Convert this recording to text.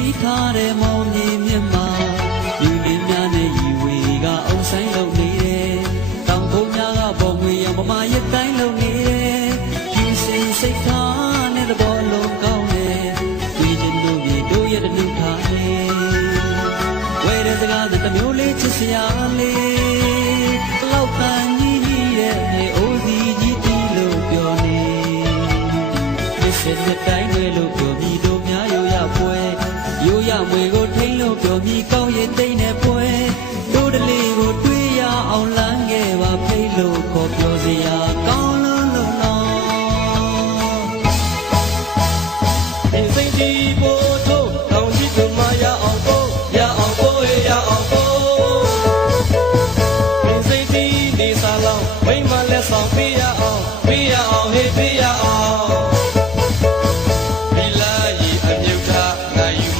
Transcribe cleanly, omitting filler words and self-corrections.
စီထားတဲ့မောင်မြေမြတ်မှာလူငယ်များနဲ့ရီဝေကအုံဆိုင်လုံနေတယ်တောင်ကုန်းများကပေါ်ငွေရောင်မမရက်တိုင်းလုံနေတယ်ယူစင်စိတ်ထားနဲ့သဘောလုံးကောင်းတယ်တွေ့ချင်လို့မြေတို့ရဲ့တနုထားတယ်ဝဲတဲ့စကားတစ်မျိုးလေးချစ်စရာလေးလောက်ပန်းကြီးကြီးရဲ့မြေအိုးစီကြီးတီးလို့ပြောနေစစ်စစ်တိုင်းတွေလို့ပြောပြီးတို့များရိုးရပွဲရိုးရမွေကိုထိန်လို့ပြောပြီးကောင်းရင်တိတ်နေပွဲတို့တလေးကိုတွေးရအောင်လမ်းခဲ့ပါဖိတ်လို့ခေါ်ပြောစရာ